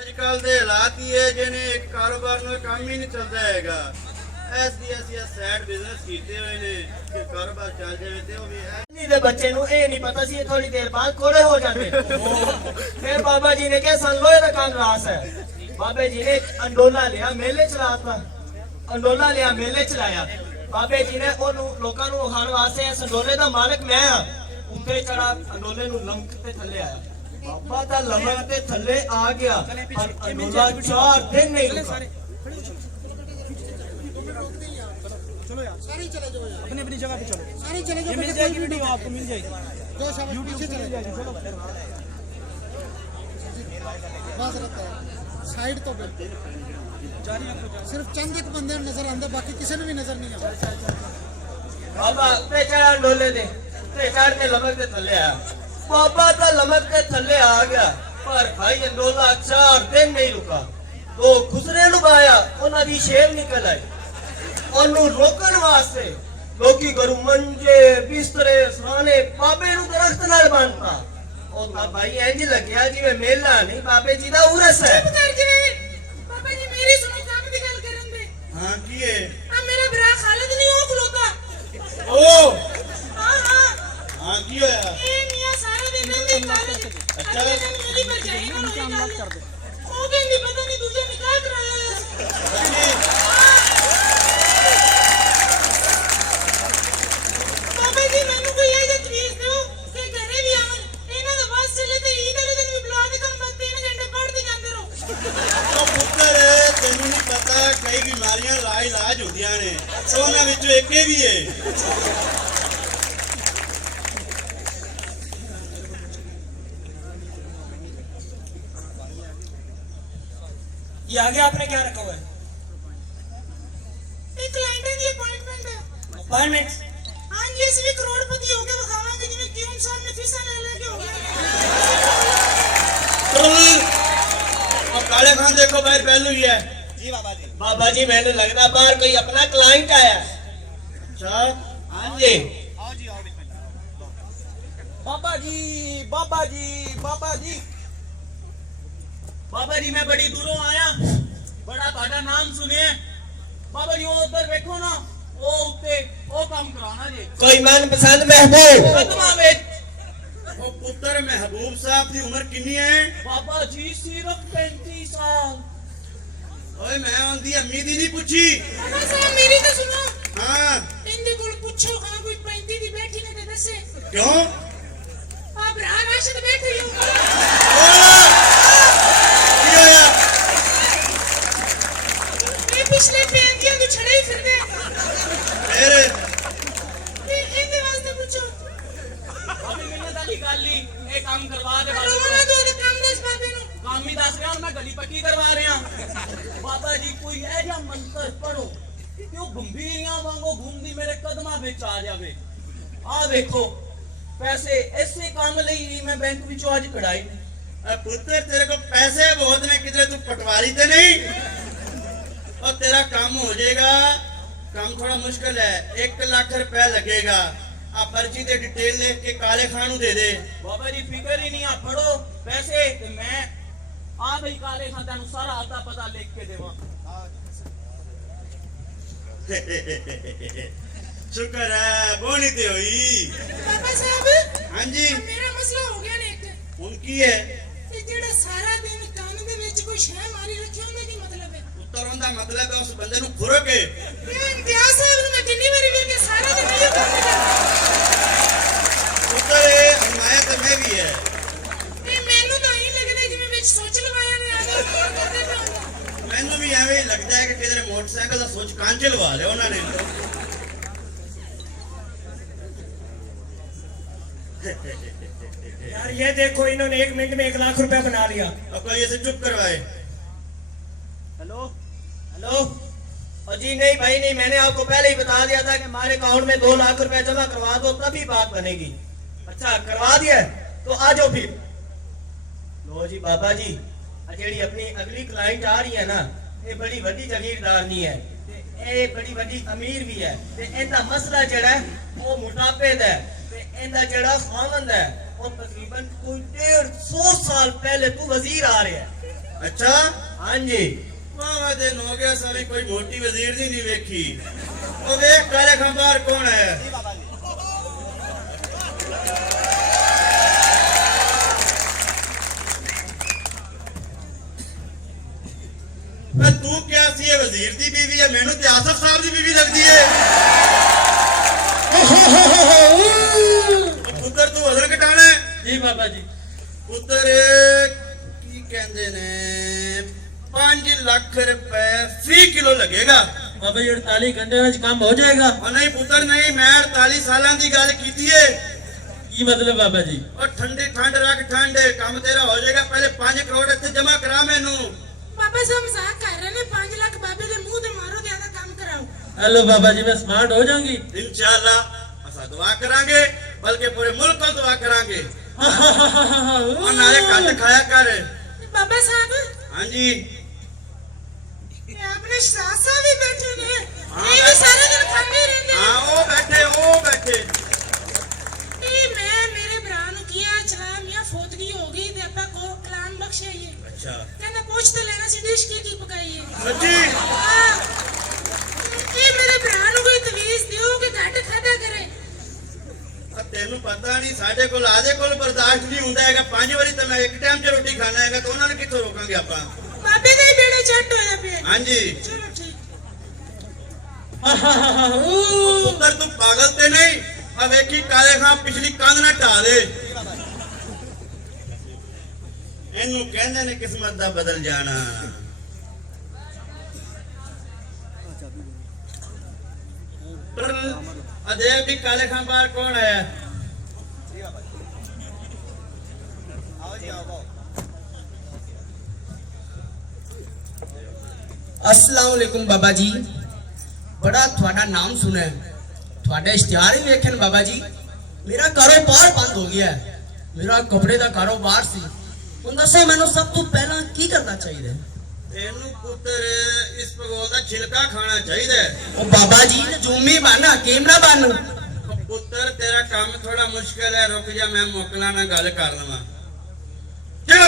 ਅੱਜਕੱਲ ਦੇ ਹਾਲਾਤ ਹੀ ਹੈ ਜਿਹਨੇ ਇੱਕ ਕਾਰੋਬਾਰ ਨਾਲ ਕੰਮ ਹੀ ਨਹੀਂ ਚੱਲਦਾ ਹੈਗਾ। ਐਸੀ ਸਾਈਡ ਬਿਜ਼ਨਸ ਕੀਤੇ ਹੋਏ ਨੇ ਕਿ ਕਾਰੋਬਾਰ ਚੱਲ ਜਾਵੇ ਤੇ ਉਹ ਵੀ ਨਹੀਂ ਦੇ ਬੱਚੇ ਨੂੰ ਇਹ ਨਹੀਂ ਪਤਾ ਸੀ ਥੋੜੀ ਦੇਰ ਬਾਅਦ ਕੋੜੇ ਹੋ ਜਾਣਗੇ। ਫਿਰ ਬਾਬਾ ਜੀ ਨੇ ਕਿਹਾ ਸਨ ਲੋਹੇ ਦਾ ਕੰਨ ਰਾਸ ਹੈ। ਬਾਬੇ ਜੀ ਨੇ ਅੰਡੋਲਾ ਲਿਆ ਮੇਲੇ ਚ ਰਾਤਾ, ਅੰਡੋਲਾ ਲਿਆ ਮੇਲੇ ਚ ਲਾਇਆ। ਬਾਬੇ ਜੀ ਨੇ ਉਹਨੂੰ ਲੋਕਾਂ ਨੂੰ ਵਿਖਾਉਣ ਵਾਸਤੇ ਇਸ ਅੰਡੋਲੇ ਦਾ ਮਾਲਕ ਮੈਂ ਆ ਉੱਤੇ ਚੜਾ ਅੰਡੋਲੇ ਨੂੰ ਲੰਕ ਤੇ ਥੱਲੇ ਆਇਆ। ਬਾਬਾ ਦਾ ਲੰਮਕ ਤੇ ਥੱਲੇ ਆ ਗਿਆ। ਅੰਡੋਲਾ 4 ਦਿਨ नहीं रुका। चलो यार सारी चले जाओ यार अपनी अपनी जगह पे चलो सारी चले जाओ ये मिल जाएगी वीडियो आपको मिल जाएगी जो शाबाश यूट्यूब पीछे पे चले मिल जाएगी चलो माजरत है साइड तो पे सिर्फ चंद एक बंदे नजर आंदे बाकी किसी ने भी नजर नहीं आता। बाबा ते चढ़ा अंडोले दे ते चढ़ के लमक के थल्ले आया। बाबा दा लमक के थल्ले आ गया पर भाई अंडोला 4 दिन नहीं रुका। तो खुसरे लुगाया उन्हां दी शेव निकल आई। ਉਹਨੂੰ ਰੋਕਣ ਵਾਸਤੇ ਲੋਕੀ ਘਰੋਂ ਮੰਜੇ ਬਿਸਤਰੇ ਸਰਾਣੇ ਬਾਬੇ ਨੂੰ ਦਰਖਤ ਨਾਲ ਬੰਨਤਾ। ਉਹ ਤਾਂ ਭਾਈ ਇੰਜ ਲੱਗਿਆ ਜਿਵੇਂ ਮੇਲਾ ਨਹੀਂ ਬਾਬੇ ਜੀ ਦਾ ਉਰਸ ਹੈ। ਬਾਬਾ ਜੀ ਮੇਰੀ ਸੁਣੋ ਕੰਮ ਦੀ ਗੱਲ ਕਰਨ ਦੇ। ਹਾਂ ਕੀ ਹੈ? ਆ ਮੇਰਾ ਭਰਾ ਖਾਲਿਦ ਨਹੀਂ ਉਹ ਖਲੋਤਾ। ਓ ਹਾਂ ਹਾਂ ਕੀ ਹੋਇਆ? ਇਹ ਮੀਆਂ ਸਾਰੇ ਦਿਨ ਦੀ ਕਾਲਜ ਅੱਛਾ। ਮੇਰੀ ਭਰਜਾਈ ਨਾਲ ਹੋਈ ਗੱਲ। ਉਹ ਕਹਿੰਦੀ ਪਤਾ ਨਹੀਂ ਦੂਜੇ ਨਿਕਾਹ ਕਰਾਇਆ ਹੋਇਆ ਸੀ। ਬਾਬਾ ਜੀ ਮੈਨੂੰ ਕੋਈ ਇਹ ਤਜਵੀਜ਼ ਦਿਓ ਕਿ ਘਰੇ ਵੀ ਆਉਣ ਇਹਨਾਂ ਦਾ ਬਸ ਚੱਲੇ ਤੇ ਈਦ ਵਾਲੇ ਦਿਨ ਵੀ ਬੁਲਾ ਦੇ ਕਰ ਮੈਂ 3 ਘੰਟੇ ਪੜ੍ਹਦੇ ਜਾਂਦੇ ਰਹੋ। ਉਹ ਪੁੱਤਰ ਤੈਨੂੰ ਨਹੀਂ ਪਤਾ ਕਈ ਬਿਮਾਰੀਆਂ ਲਾ ਇਲਾਜ ਹੁੰਦੀਆਂ ਨੇ ਸੋ ਉਹਨਾਂ ਵਿੱਚੋਂ ਇੱਕ ਇਹ ਵੀ ਹੈ। ये आगे आपने क्या रखा हुआ है ਇਹ ਕਲਾਇੰਟਾਂ ਦੀ ਅਪਾਇੰਟਮੈਂਟ ਹੈ। अपॉइंटमेंट हाँ जी ਅਸੀਂ ਵੀ ਕਰੋੜਪਤੀ ਹੋ ਕੇ ਵਿਖਾਵਾਂਗੇ ਜਿਵੇਂ ਕਿਉਂ ਸਾਹਿਬ ਨੇ ਫੀਸਾਂ ਲੈ ਕੇ ਹੋ ਗਏ। और काले खान देखो भाई पहलू ही है। जी बाबा जी बाबा जी मैंने लगता बाहर कोई अपना क्लाइंट आया। अच्छा हाँ जी आओ जी आओ बाबा जी बाबा जी बाबा जी बाबा जी मैं बड़ी दूरों आया बड़ा ਤੁਹਾਡਾ नाम सुने बाबा जी वो उधर बैठो ना वो उत्ते वो काम कराना जी कोई मनपसंद महबूब कदमा में ਉਹ ਪੁੱਤਰ ਮਹਿਬੂਬ ਸਾਹਿਬ ਦੀ ਉਮਰ ਕਿੰਨੀ ਹੈ? बाबा जी सिर्फ 35 साल ਓਏ ਮੈਂ ਉਹਦੀ ਅੰਮੀ ਦੀ ਨਹੀਂ ਪੁੱਛੀ। ਬਾਬਾ ਸਾਹਿਬ ਮੇਰੀ ਤਾਂ ਸੁਣੋ। ਹਾਂ ਇਹਦੇ ਕੋਲ ਪੁੱਛੋ ਹਾਂ ਕੋਈ 35 ਦੀ ਬੈਠੀ ਨੇ ਤੇ ਦੱਸੇ। ਕਿਉਂ? ਆ ਭਰਾ ਰਾਸ਼ਦ ਬੈਠੀ ਹੋ। ਕੀ ਹੋਇਆ? ਇਹ ਪਿਛਲੇ 35 ਨੂੰ ਛੜੇ ਹੀ ਫਿਰਦੇ। ਫਿਰ ਇਹਦੇ ਵਾਸਤੇ ਪੁੱਛੋ। अभी मैंने दादी गाल ली ये काम करवा दे बाबा ਰੋਣਾ ਤੋਂ ਉਹਦੇ ਕੰਮ ਦੱਸ ਬਾਬੇ ਨੂੰ। काम ही दस रहा मैं गली पट्टी करवा रहा बाबा जी कोई ऐसा मंत्र पढ़ो कि वो गंभीरियां वांगो घूमदी मेरे कदमां विच आ जावे। आ देखो पैसे ऐसे काम लई ही मैं बैंक विचों आज कढ़ाई ने। ਪੁੱਤਰ ਤੇਰੇ ਕੋਲ ਪੈਸੇ ਬਹੁਤ ਨੇ ਕਿਤੇ ਤੂੰ ਪਟਵਾਰੀ ਤੇ ਨਹੀਂ? और तेरा काम हो जाएगा। काम थोड़ा मुश्किल है 1 लाख रुपया लगेगा। आप पर्ची दे डिटेल लिख के काले खान ਨੂੰ ਦੇ ਦੇ। बाबा जी फिकर ही नहीं आ पढ़ो पैसे ते मैं आ भाई काले खां तेनु सारा आता पता लिख के देवा। शुक्र है बोनी ते हुई। ਬਾਬਾ ਸਾਹਿਬ हाँ जी ਮੇਰਾ ਮਸਲਾ ਹੋ ਗਿਆ ਨੇ ਇੱਕ। ਹੁਣ ਕੀ ਹੈ? ਇਹ ਜਿਹੜਾ ਸਾਰਾ ਦਿਨ ਕੰਨ ਦੇ ਵਿੱਚ ਕੋਈ ਸ਼ੈ ਮਾਰੀ ਰੱਖਿਆ ਹੁੰਦਾ ਕੀ ਮਤਲਬ ਹੈ? ਪੁੱਤਰ ਉਹਦਾ ਮਤਲਬ ਹੈ ਉਸ ਬੰਦੇ ਨੂੰ ਖੁਰਕ ਕੇ ਇਹ ਇੰਤਿਆਜ਼ ਸਾਹਿਬ ਨੂੰ ਮੈਂ ਕਿੰਨੀ ਵਾਰੀ ਵੇਖ ਕੇ ਸਾਰਾ ਦਿਨ ਇਹ ਕੰਮ ਕਰਦਾ। ਪੁੱਤਰ ਇਹ ਹਮਾਇਤ ਮੈਂ ਵੀ ਹੈ। ਇਹ ਮੈਨੂੰ ਤਾਂ ਇਹ ਲੱਗਦਾ ਜਿਵੇਂ ਵਿੱਚ ਸੋਚ ਲਵਾਇਆ ਨੇ ਆ ਕੇ ਕਰਦੇ ਪਏ ਹੁੰਦਾ। ਮੈਨੂੰ ਵੀ ਐਵੇਂ ਹੀ ਲੱਗਦਾ ਹੈ ਕਿ ਕਿਧਰੇ ਮੋਟਰਸਾਈਕਲ ਦਾ ਸੋਚ ਕਾਂਚ ਲਵਾ ਲਿਆ ਉਹਨਾਂ ਨੇ। यार ये देखो इन्होंने 1 मिनट में 1 लाख रुपया बना लिया। अब कोई ऐसे चुप करवाए। हेलो हेलो और जी नहीं भाई नहीं मैंने आपको पहले ही बता दिया था कि हमारे अकाउंट में 2 लाख रुपया जमा करवा दो तभी बात बनेगी। अच्छा करवा दिया तो आ जाओ फिर। लो जी बाबा जी जेड़ी अपनी अगली क्लाइंट आ रही है ना ये बड़ी वड्डी जागीरदारनी है ते ये बड़ी वड्डी अमीर भी है ते इनका मसला जड़ा है वो मोटापे दा है ते इनका जड़ा खावंद है वो तकरीबन कोई 150 साल पहले तू वजीर आ रहा है ਅੱਛਾ हाँ जी ਵਾਵਾ ਦਿਨ ਹੋ ਗਿਆ ਸਾਰੀ ਕੋਈ ਮੋਟੀ ਵਜ਼ੀਰ ਦੀ ਨਹੀਂ ਵੇਖੀ ਉਹ ਵੇਖ ਕਾਲੇ ਖੰਬਾਰ ਕੌਣ ਹੈ ਮੈਂ ਤੂੰ ਕਿਹਾ ਸੀ ਇਹ ਵਜ਼ੀਰ ਦੀ ਬੀਵੀ ਹੈ ਮੈਨੂੰ ਤੇ ਆਸਫ ਸਾਹਿਬ ਦੀ ਬੀਵੀ ਲੱਗਦੀ ਹੈ ਪੁੱਤਰ ਤੂੰ ਵਜ਼ਨ ਘਟਾਣਾ ਹੈ जी बाबा जी ਪੁੱਤਰ ਕੀ ਕਹਿੰਦੇ ਨੇ 5 ਲੱਖ ਰੁਪਏ ਫੀ ਕਿਲੋ ਲੱਗੇਗਾ बाबा जी 48 घंटे में काम हो जाएगा ਉਹ ਨਹੀਂ ਪੁੱਤਰ ਨਹੀਂ ਮੈਂ 48 ਸਾਲਾਂ ਦੀ ਗੱਲ ਕੀਤੀ ਏ की मतलब बाबा जी ਉਹ ਠੰਡੀ ਠੰਡ ਰੱਖ ਠੰਡ ਕੰਮ ਤੇਰਾ ਹੋ ਜਾਏਗਾ ਪਹਿਲੇ 5 ਕਰੋੜ ਇੱਥੇ ਜਮਾ ਕਰਾ ਮੈਨੂੰ ਬਾਬਾ ਸਾਹਿਬ ਮਜ਼ਾਕ ਕਰ ਰਹੇ ਨੇ 5 ਲੱਖ ਬਾਬੇ ਦੇ ਮੂੰਹ ਤੇ ਮਾਰੋ ਤੇ ਆਦਾ ਕੰਮ ਕਰਾਓ हेलो बाबा जी मैं स्मार्ट हो जाऊंगी ਇਨਸ਼ਾਅੱਲਾ ਅਸਾਂ ਦੁਆ ਕਰਾਂਗੇ ਬਲਕਿ ਪੂਰੇ ਮੁਲਕ ਨੂੰ ਦੁਆ ਕਰਾਂਗੇ ਉਹ ਨਾਲੇ ਕੱਟ ਖਾਇਆ ਕਰ ਬਾਬਾ ਸਾਹਿਬ ਹਾਂਜੀ ਇਹ ਆਪਣੇ ਸ਼ਾਹ ਸਾਹਿਬ ਵੀ ਬੈਠੇ ਨੇ ਹਾਂ, ਇਹ ਵੀ ਸਾਰੇ ਦਿਨ ਖਾਂਦੇ ਰਹਿੰਦੇ ਹਾਂ ਨੇ ਉਹ ਬੈਠੇ ਇਹ ਮੈਂ ਮੇਰੇ ਭਰਾ ਨੂੰ ਕਿਹਾ ਚਲਾ ਮੀਆਂ ਫੋਤਗੀ ਹੋ ਗਈ ਤੇ ਆਪਾਂ ਕੋ ਕਲਾਮ ਬਖਸ਼ਾਈਏ ਅੱਛਾ ਕਹਿੰਦਾ ਪੁੱਛ ਤੇ ਲੈਣਾ ਸੀ ਡਿਸ਼ ਕੀ ਪਕਾਈਏ ਸੱਚੀ ਹਾਂ। ਇਹ ਮੇਰੇ ਭਰਾ ਨੂੰ ਕੋਈ ਤਵੀਜ਼ ਦਿਓ ਕਿ ਘੱਟ ਖਾਦਾ ਕਰੇ ਆ ਤੈਨੂੰ ਪਤਾ ਨਹੀਂ ਸਾਡੇ ਕੋਲ ਆਦੇ ਕੋਲ ਬਰਦਾਸ਼ਤ ਨਹੀਂ ਹੁੰਦਾ ਹੈਗਾ 5 ਵਾਰੀ ਤਾਂ ਮੈਂ ਇੱਕ ਟਾਈਮ 'ਚ ਰੋਟੀ ਖਾਣਾ ਹੈਗਾ ਤਾਂ ਉਹਨਾਂ ਨੂੰ ਕਿੱਥੋਂ ਰੋਕਾਂਗੇ ਆਪਾਂ ਬਾਬੇ ਦਾ ਹੀ ਬੇੜਾ ਛੱਟ ਹੋਇਆ ਪਿਆ ਹਾਂਜੀ ਚਲੋ ਠੀਕ ਪੁੱਤਰ ਤੂੰ ਪਾਗਲ ਤੇ ਨਹੀਂ ਆ ਵੇਖੀ ਕਾਲੇ ਖਾਂ ਪਿਛਲੀ ਕੰਧ ਨਾ ਢਾ ਦੇ ਇਹਨੂੰ ਕਹਿੰਦੇ ਨੇ ਕਿਸਮਤ ਦਾ ਬਦਲ ਜਾਣਾ ਅਦੇਵ ਦੀ ਕਾਲੇ ਖਾਂ ਬਾਹਰ ਕੌਣ ਹੈ अस्सलाम वालेकुम बाबा जी बड़ा थोड़ा नाम सुना है थोड़ा इश्तिहार ही वेखे बाबा जी मेरा कारोबार बंद हो गया है मेरा कपड़े का कारोबार सी हुण दसो मैनू सब तो पहला की करना चाहिए ਤੈਨੂੰ ਪੁੱਤਰ ਇਸ ਭਗੋਲ ਦਾ ਛਿਲਕਾ ਖਾਣਾ ਚਾਹੀਦਾ ਹੈ ओ बाबा जी नजूमी बन हकीम ना बन ਪੁੱਤਰ ਤੇਰਾ ਕੰਮ ਥੋੜਾ ਮੁਸ਼ਕਲ ਹੈ ਰੁਕ ਜਾ ਮੈਂ ਮੋਕਲਾ ਨਾਲ ਗੱਲ ਕਰ ਲਵਾਂ ਚਲ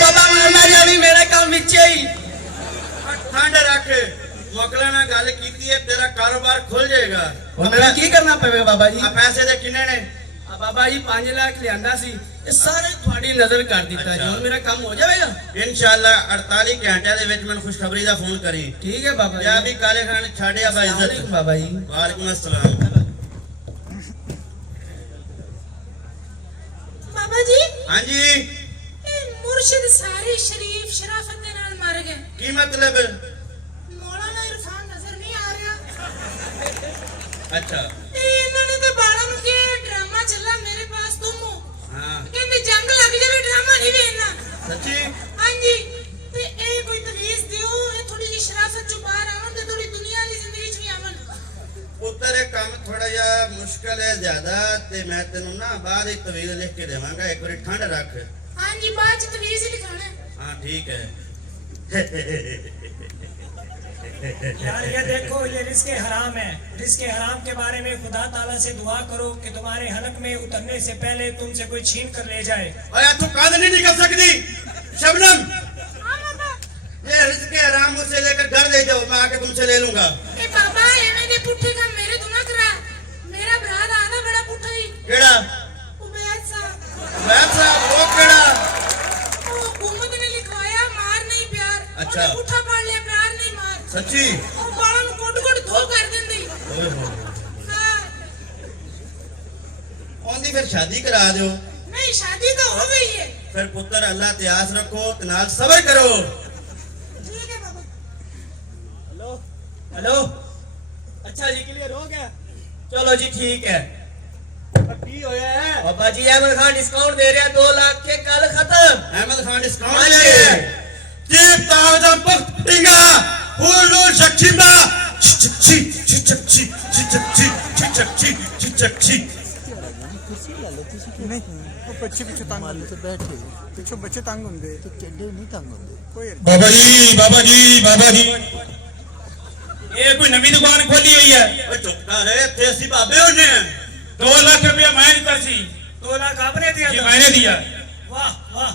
बाबा मरना जावी मेरा काम विच ही ਠੰਡ ਰੱਖ ਮੋਕਲਾ ਨਾਲ ਗੱਲ ਕੀਤੀ ਹੈ ਤੇਰਾ ਕਾਰੋਬਾਰ ਖੁੱਲ ਜਾਏਗਾ हुण मैनू की करना पवेगा बाबा जी ਆ ਪੈਸੇ ਦੇ ਕਿੰਨੇ ਨੇ आ बाबा जी 5 लाख लियांदा सी ये सारे थोड़ी नजर कर दिता जी हुण मेरा काम हो जाएगा ਇਨਸ਼ਾਅੱਲਾ 48 ਘੰਟਿਆਂ ਦੇ ਵਿੱਚ ਮੈਨੂੰ ਖੁਸ਼ਖਬਰੀ ਦਾ ਫੋਨ ਕਰੀ ठीक है बाबा ਜਾਂ जी ਵੀ ਕਾਲੇ ਖਾਨ ਛੱਡਿਆ ਬਾ अस्सलाम ਇੱਜ਼ਤ वालेकुम बाबा जी ਵਾਲੇਕੁਮ ਅਸਲਾਮ ਬਾਬਾ ਜੀ ਹਾਂਜੀ ਇਹ ਮੁਰਸ਼ਿਦ ਸਾਰੀ ਸ਼ਰੀਫ ਸ਼ਰਾਫਤ ਦੇ ਨਾਲ ਮਰ ਗਏ ਕੀ ਮਤਲਬ ਮੌਲਾਨਾ ਇਰਫਾਨ ਨਜ਼ਰ ਨਹੀਂ ਆ ਰਿਹਾ ਅੱਛਾ ਇਹ ਇਹਨਾਂ ਨੇ ਤਾਂ ਬਾਲਾਂ ਨੂੰ ਕਿਹਾ ਡਰਾਮਾ ਚੱਲਾ ਮੇਰੇ ਪਾਸ ਤੁਮ ਹੋ ਹਾਂ ਕਹਿੰਦੇ ਜੰਗ ਲੱਗ ਜਾਵੇ ਡਰਾਮਾ ਨਹੀਂ ਵੇਖਣਾ ਸੱਚੀ ਹਾਂਜੀ ਤੇ ਇਹ ਕੋਈ ਤਵੀਜ਼ ਦਿਓ ਇਹ ਥੋੜੀ ਜਿਹੀ ਸ਼ਰਾਫਤ ਚੋਂ ਬਾਹਰ ਆਉਣ ਤੇ ਥੋੜੀ ਦੁਨੀਆ ਦੀ ਜ਼ਿੰਦਗੀ 'ਚ ਵੀ ਆਵਣ ਪੁੱਤਰ ਇਹ ਕੰਮ ਥੋੜਾ ਜਿਹਾ ਮੁਸ਼ਕਲ ਹੈ ਜ਼ਿਆਦਾ ਤੇ ਮੈਂ ਤੈਨੂੰ ਨਾ ਬਾਅਦ ਵਿੱਚ ਤਵੀਜ਼ ਲਿਖ ਕੇ ਦੇਵਾਂਗਾ ਇੱਕ ਵਾਰੀ ਠੰਡ ਰੱਖ ਹਾਂਜੀ ਬਾਅਦ 'ਚ ਤਵੀਜ਼ ਹੀ ਲਿਖਾਣਾ ਹੈ। हाँ ठीक है यार ये देखो ये रिस्क हराम है रिस्क हराम के बारे में खुदा ताला से दुआ करो कि तुम्हारे हलक में उतरने से पहले तुमसे कोई छीन कर ले जाए अरे तू कांध नहीं निकल सकती शबनम हाँ बाबा ये रिस्क हराम मुझसे लेकर घर ले जाओ मैं आके तुमसे ले लूंगा ਇਹ ਬਾਬਾ ਐਵੇਂ ਦੇ ਪੁੱਠੇ ਕੰਮ ਮੇਰੇ ਤੋਂ ਨਾ ਕਰਾ ਮੇਰਾ ਭਰਾ ਦਾ ਆਦਾ ਬੜਾ ਪੁੱਠਾ ਹੀ केड़ा ਉਬੈਦ ਸਾਹਿਬ वैसा वो केड़ा ਉਹ ਹਕੂਮਤ ਨੇ ਲਿਖਵਾਇਆ ਮਾਰ ਨਹੀਂ ਪਿਆਰ ਅੱਛਾ। ਉਹਨੇ ਪੁੱਠਾ ਪੜ ਲਿਆ ਪਿਆਰ ਨਹੀਂ ਮਾਰ सच्ची ਉਹ ਬਾਲਾਂ ਨੂੰ ਕੁੱਟ-ਕੁੱਟ ਧੋ ਕਰ ਦਿੰਦੀ ਹਾਂ ओंदी फिर शादी करा दो नहीं शादी तो हो गई है फिर पुत्र अल्लाह ते आस रखो ते नाल सब्र करो ठीक है बाबा हेलो हेलो अच्छा जी क्लियर हो गया चलो जी ठीक है की होया है बाबा जी अहमद खान डिस्काउंट दे रहे हैं 2 लाख के कल खत्म अहमद खान डिस्काउंट ले जीप तावदम पक्टिंगा हुलू शक्चिमा चिचची चिचची चिचची चिचची चिचची नहीं वो बच्चे पीछे तंग होंगे तो बैठे पीछे बच्चे तंग होंगे तो चड्डे नहीं तंग होंगे कोई बाबा जी बाबा जी बाबा जी ये कोई नवी दुकान खोली हुई है ओ चुप कर रे थे सी बाबे होने 2 लाख रुपया मैं दिता सी 2 लाख आपने दिया ये था मैंने दिया वाह वाह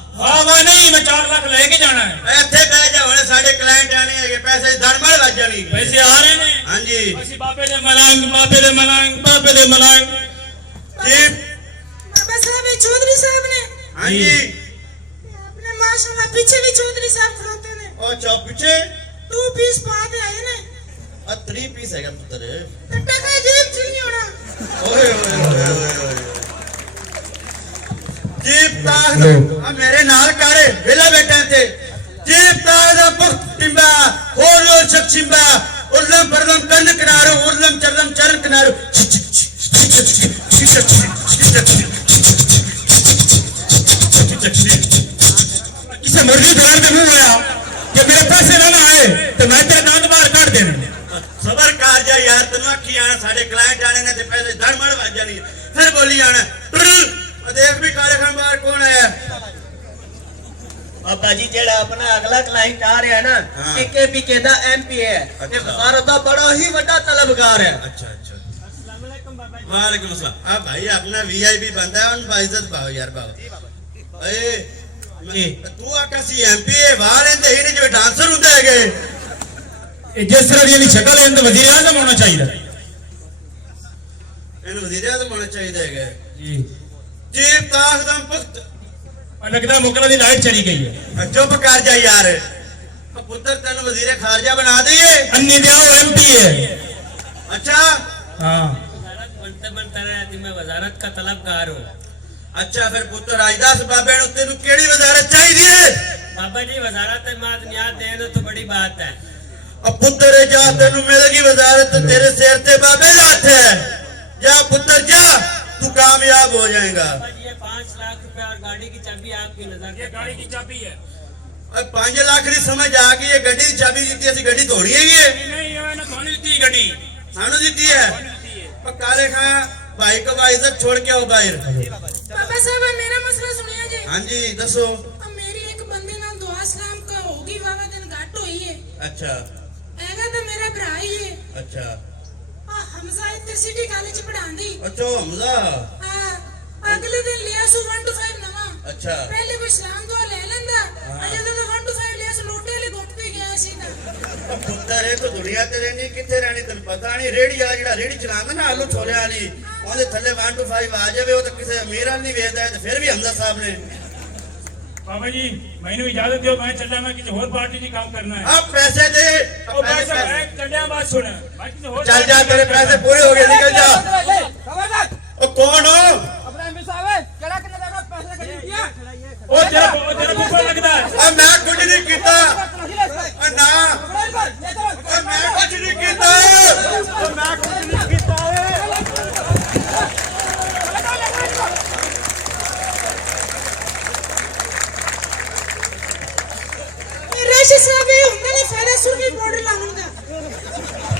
ਨਹੀਂ ਮੈਂ 4 ਲੱਖ ਲੈ ਕੇ ਜਾਣਾ ਹੈ ਇੱਥੇ ਬਹਿ ਜਾ ਹੁਣ ਸਾਡੇ ਕਲਾਇੰਟ ਆਣੇ ਹੈਗੇ ਪੈਸੇ ਧੜਮੜ ਵੱਜ ਜਾਣੀ ਪੈਸੇ ਆ ਰਹੇ ਨੇ ਹਾਂਜੀ ਅਸੀਂ ਬਾਬੇ ਦੇ ਮਲੰਗ ਬਾਬੇ ਦੇ ਮਲੰਗ ਬਾਬੇ ਦੇ ਮਲੰਗ ਜੀ बाबा साहब ये चौधरी साहब ने ਹਾਂਜੀ अपने माशाल्लाह पीछे भी चौधरी साहब खड़ोते ने ਉਹ ਚੌ ਪਿੱਛੇ 2 पीस पा के आए ने ਆ 3 ਪੀਸ ਹੈਗਾ ਪੁੱਤਰ तो टका जेब च नहीं होना ਓਏ ਓਏ ਓਏ ਓਏ ਜੀਪ ਤਾਗ ਆ ਮੇਰੇ ਨਾਲ ਕਾਰੇ ਵੇਲਾ ਬੈਠਾ ਤੇ ਜੀਪ ਤਾਗ ਦਾ ਪੁਖਤ ਟਿੰਬਾ ਹੋਰ ਲੋ ਸ਼ਖਸ਼ਿੰਬਾ ਉਰਲਮ ਪਰਲਮ ਕੰਨ ਕਿਨਾਰੋ ਉਰਲਮ ਚਰਲਮ ਚਰਨ ਕਿਨਾਰੋ किसे मुर्गी दुकान पे मुंह आया कि मेरे पैसे ना आए तो मैं तेरा दांत बाहर काट देना ਸਬਰ ਕਰ ਜਾ ਯਾਰ ਤੈਨੂੰ ਆਖੀ ਆਣਾ ਸਾਡੇ ਕਲਾਇੰਟ ਆਣੇ ਨੇ ਤੇ ਪੈਸੇ ਧੜਮੜ ਵੱਜ ਜਾਣੀ ਫਿਰ ਬੋਲੀ ਆਣਾ ਦੇਖ ਵੀ ਕਾਲੇ ਖਾਨ ਬਾਹਰ ਕੌਣ ਆਇਆ बाबा जी जेड़ा अपना अगला क्लाइंट आ रहा है ना हाँ। ये केपीके दा एमपी है अच्छा। ये वजारत दा बड़ा ही बड़ा तलबगार है अच्छा अच्छा वालेकुम अस्सलाम आ भाई अपना वीआईपी बंदा है उन इज्जत पाओ यार बाबा ए तू आका सी एमपी है बाहर रहंदे ही नहीं जो डांसर ਹੁੰਦੇ ਹੈਗੇ जिस तरह की शक्ल है तो वजीर आजम होना चाहिए ਇਹਨੂੰ ਵਜ਼ੀਰ ਆਜ਼ਮ ਹੋਣਾ ਚਾਹੀਦਾ ਹੈਗਾ जी ਜੀਬ ਤਾਖਦਮ ਪੁਖਤ लगता मुकला की लाइट चली गई है ਚੁੱਪ ਕਰ ਜਾ ਯਾਰ ਪੁੱਤਰ ਤੈਨੂੰ ਵਜ਼ੀਰ ਖਾਰਜਾ ਬਣਾ ਦਈਏ अन्नी दिया एमपी है अच्छा हाँ मैं वजारत का तलबगार हूँ अच्छा फिर पुत्र राजदास बाबे ਨੂੰ ਤੈਨੂੰ ਕਿਹੜੀ ਵਜ਼ਾਰਤ ਚਾਹੀਦੀ ਹੈ बाबा जी वजारत मादनियात देना तो बड़ी बात है अब पुत्र जा तेनु मिलेगी वजारत तेरे सिर ते बाबे का हाथ है जा पुत्र जा तू कामयाब हो जाएगा बाबा जी ये 5 लाख रुपए और गाड़ी की चाबी आपकी नजर ये गाड़ी की चाबी है अब 5 लाख की समझ आ गई है गड्डी की चाबी दी असि गड्डी धोनी है नहीं ये ना धोनी दी गड्डी सानू दी है पर काले खां भाई को इज्जत छोड़ के आओ बाहर बाबा साहब मेरा मसला सुनिए जी हां जी दसो अब मेरी एक बंदे नाल दुआ सलाम का होगी वावा दिन घट हुई है अच्छा हैगा तो मेरा भरा ही है अच्छा आ हमजा इधर सिटी कॉलेज पढ़ांदी अच्छा हमजा हां अगले दिन लिया सु 1 to 5 नवा अच्छा पहले कोई सलाम दुआ ले लेंदा अजे तो 1 to 5 लिया सु लोटे ले गुट पे गया सीधा अब पुत्र है तो दुनिया ते रहनी किथे रहनी तेन पता नहीं रेड़ी आ जेड़ा रेड़ी चलांदा ना आलू छोले वाली ਉਹਦੇ ਥੱਲੇ 1 to 5 ਆ ਜਾਵੇ ਉਹ ਤਾਂ ਕਿਸੇ ਅਮੀਰ ਵਾਲ ਨਹੀਂ ਵੇਚਦਾ ਹੈ ਤੇ ਫਿਰ ਵੀ ਹਮਜ਼ਾ ਸਾਹਿਬ ਨੇ बाबा जी मैंने इजाजत दियो मैं चल मैं किसी और पार्टी की काम करना है ਆ ਪੈਸੇ ਦੇ ओ पैसे चलिया बात सुन मैं किसी और ਚੱਲ ਜਾ ਤੇਰੇ ਪੈਸੇ ਪੂਰੇ ਹੋ ਗਏ ਨਿਕਲ ਜਾ ਉਹ ਕੌਣ ਹੋ ओ तेरा बुफा लगता है ਆ ਮੈਂ ਕੁਝ ਨਹੀਂ ਕੀਤਾ ਆ ਨਾ ਆ ਮੈਂ ਕੁਝ ਨਹੀਂ ਕੀਤਾ ਆ ਮੈਂ ਕੁਝ ਨਹੀਂ ਕੀਤਾ रश साहब ये ਹੁੰਦਾ ਨਹੀਂ ਫਾਇਦਾ ਸੁਰਖੀ ਪਾਊਡਰ ਲਾਉਣ ਦਾ